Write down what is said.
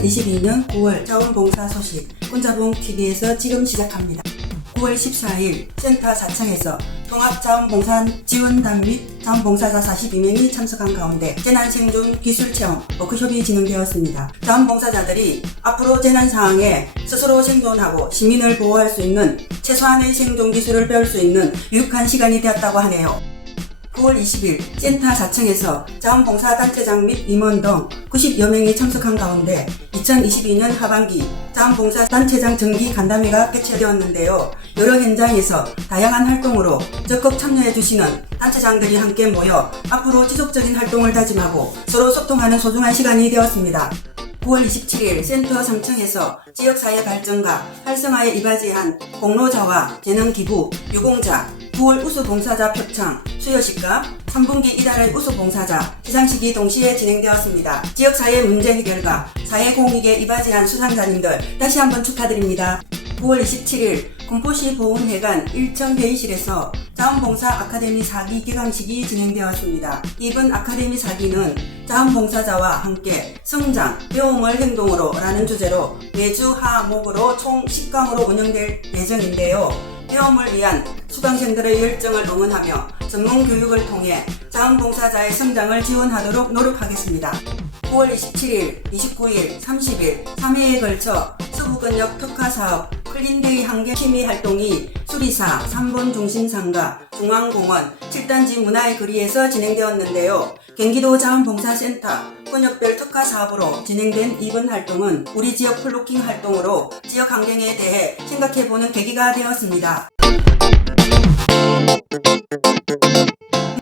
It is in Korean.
2022년 9월 자원봉사 소식 꾼자봉TV에서 지금 시작합니다. 9월 14일 센터 4층에서 통합자원봉사 지원단 및 자원봉사자 42명이 참석한 가운데 재난생존 기술체험 워크숍이 진행되었습니다. 자원봉사자들이 앞으로 재난 상황에 스스로 생존하고 시민을 보호할 수 있는 최소한의 생존 기술을 배울 수 있는 유익한 시간이 되었다고 하네요. 9월 20일 센터 4층에서 자원봉사단체장 및 임원 등 90여 명이 참석한 가운데 2022년 하반기 자원봉사단체장 정기 간담회가 개최되었는데요. 여러 현장에서 다양한 활동으로 적극 참여해 주시는 단체장들이 함께 모여 앞으로 지속적인 활동을 다짐하고 서로 소통하는 소중한 시간이 되었습니다. 9월 27일 센터 3층에서 지역사회 발전과 활성화에 이바지한 공로자와 재능기부, 유공자, 9월 우수봉사자 표창, 수여식과 3분기 이달의 우수봉사자 시상식이 동시에 진행되었습니다. 지역사회 문제 해결과 사회공익에 이바지한 수상자님들 다시 한번 축하드립니다. 9월 27일 군포시 보훈회관 1층 회의실에서 자원봉사 아카데미 4기 개강식이 진행되었습니다. 이번 아카데미 4기는 자원봉사자와 함께 성장, 배움을 행동으로 라는 주제로 매주 하 목으로 총 10강으로 운영될 예정인데요. 배움을 위한 수강생들의 열정을 응원하며 전문 교육을 통해 자원봉사자의 성장을 지원하도록 노력하겠습니다. 9월 27일, 29일, 30일 3회에 걸쳐 서부근역 특화사업 클린데이 한계 취미 활동이 수리사 3번 중심상가 중앙공원 7단지 문화의 거리에서 진행되었는데요. 경기도 자원봉사센터 권역별 특화 사업으로 진행된 이번 활동은 우리 지역 플로킹 활동으로 지역 환경에 대해 생각해보는 계기가 되었습니다.